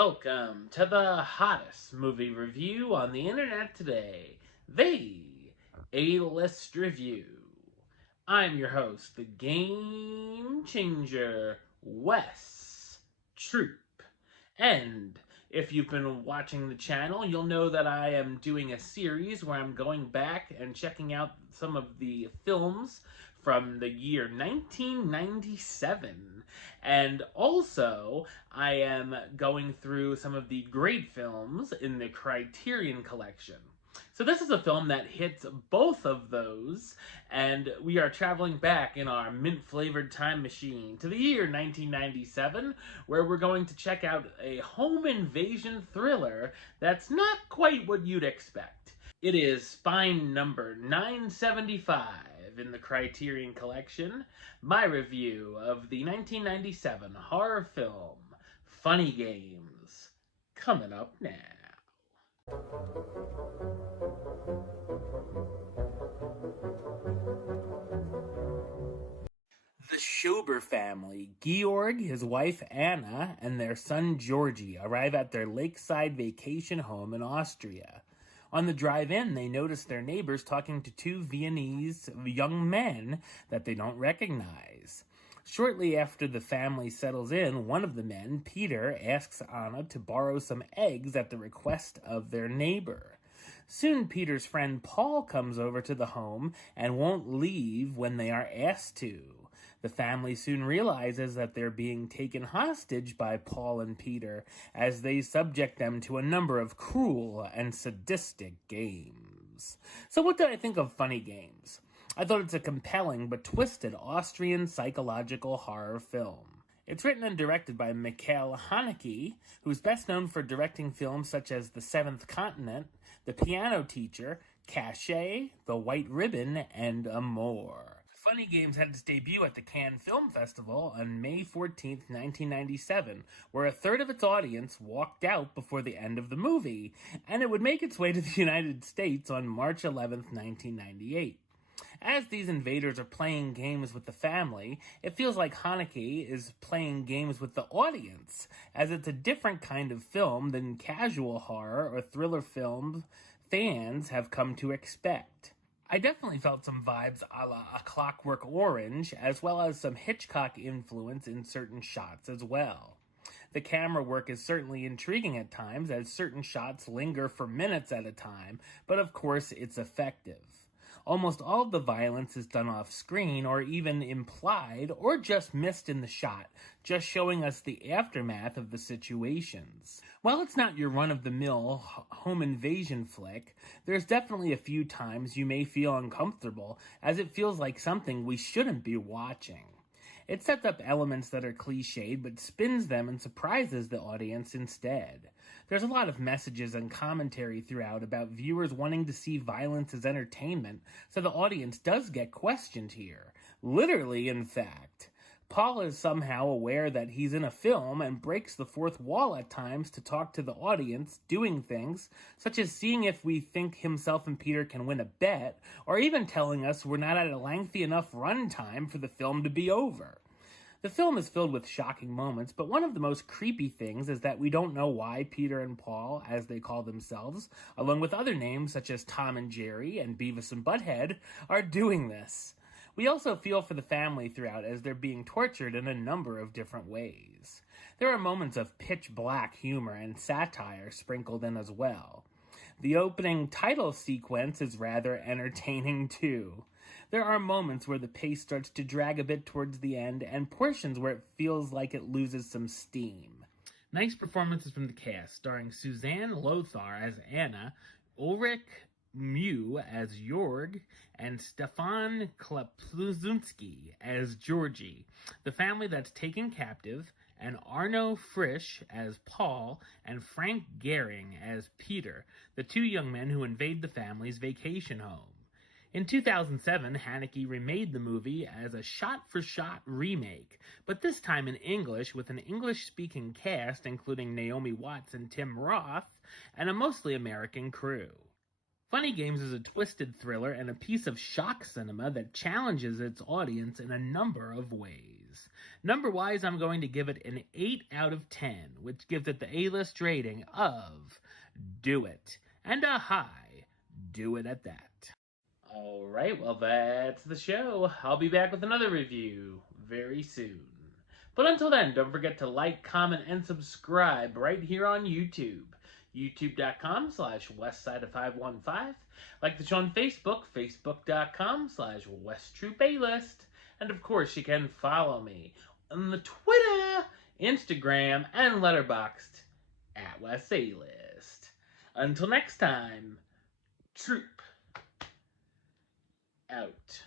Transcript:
Welcome to the hottest movie review on the internet today, the A-List Review. I'm your host, the Game Changer, Wes Troop. And if you've been watching the channel, you'll know that I am doing a series where I'm going back and checking out some of the films from the year 1997. And also, I am going through some of the great films in the Criterion Collection. So this is a film that hits both of those, and we are traveling back in our mint-flavored time machine to the year 1997, where we're going to check out a home invasion thriller that's not quite what you'd expect. It is spine number 975 in the Criterion Collection, my review of the 1997 horror film Funny Games, coming up now. The Schober family, Georg, his wife Anna, and their son Georgie arrive at their lakeside vacation home in Austria. On the drive in, they notice their neighbors talking to two Viennese young men that they don't recognize. Shortly after the family settles in, one of the men, Peter, asks Anna to borrow some eggs at the request of their neighbor. Soon Peter's friend Paul comes over to the home and won't leave when they are asked to. The family soon realizes that they're being taken hostage by Paul and Peter as they subject them to a number of cruel and sadistic games. So what did I think of Funny Games? I thought it's a compelling but twisted Austrian psychological horror film. It's written and directed by Michael Haneke, who's best known for directing films such as The Seventh Continent, The Piano Teacher, Caché, The White Ribbon, and more. Funny Games had its debut at the Cannes Film Festival on May 14, 1997, where a third of its audience walked out before the end of the movie, and it would make its way to the United States on March 11, 1998. As these invaders are playing games with the family, it feels like Haneke is playing games with the audience, as it's a different kind of film than casual horror or thriller film fans have come to expect. I definitely felt some vibes a la A Clockwork Orange, as well as some Hitchcock influence in certain shots as well. The camera work is certainly intriguing at times, as certain shots linger for minutes at a time, but of course it's effective. Almost all of the violence is done off screen, or even implied, or just missed in the shot, just showing us the aftermath of the situations. While it's not your run-of-the-mill home invasion flick, there's definitely a few times you may feel uncomfortable, as it feels like something we shouldn't be watching. It sets up elements that are cliched, but spins them and surprises the audience instead. There's a lot of messages and commentary throughout about viewers wanting to see violence as entertainment, so the audience does get questioned here. Literally, in fact. Paul is somehow aware that he's in a film and breaks the fourth wall at times to talk to the audience, doing things such as seeing if we think himself and Peter can win a bet, or even telling us we're not at a lengthy enough runtime for the film to be over. The film is filled with shocking moments, but one of the most creepy things is that we don't know why Peter and Paul, as they call themselves, along with other names such as Tom and Jerry and Beavis and Butthead, are doing this. We also feel for the family throughout as they're being tortured in a number of different ways. There are moments of pitch black humor and satire sprinkled in as well. The opening title sequence is rather entertaining too. There are moments where the pace starts to drag a bit towards the end, and portions where it feels like it loses some steam. Nice performances from the cast, starring Suzanne Lothar as Anna, Ulrich Mew as Jorg, and Stefan Klapluzunski as Georgie, the family that's taken captive, and Arno Frisch as Paul, and Frank Gehring as Peter, the two young men who invade the family's vacation home. In 2007, Haneke remade the movie as a shot-for-shot remake, but this time in English with an English-speaking cast including Naomi Watts and Tim Roth, and a mostly American crew. Funny Games is a twisted thriller and a piece of shock cinema that challenges its audience in a number of ways. Number-wise, I'm going to give it an 8 out of 10, which gives it the A-list rating of Do It, and a high Do It at that. Alright, well that's the show. I'll be back with another review very soon. But until then, don't forget to like, comment, and subscribe right here on YouTube. youtube.com/westside515. Like the show on Facebook, facebook.com/westtroupealist. And of course, you can follow me on the Twitter, Instagram, and Letterboxd at West A-List. Until next time, Troop out.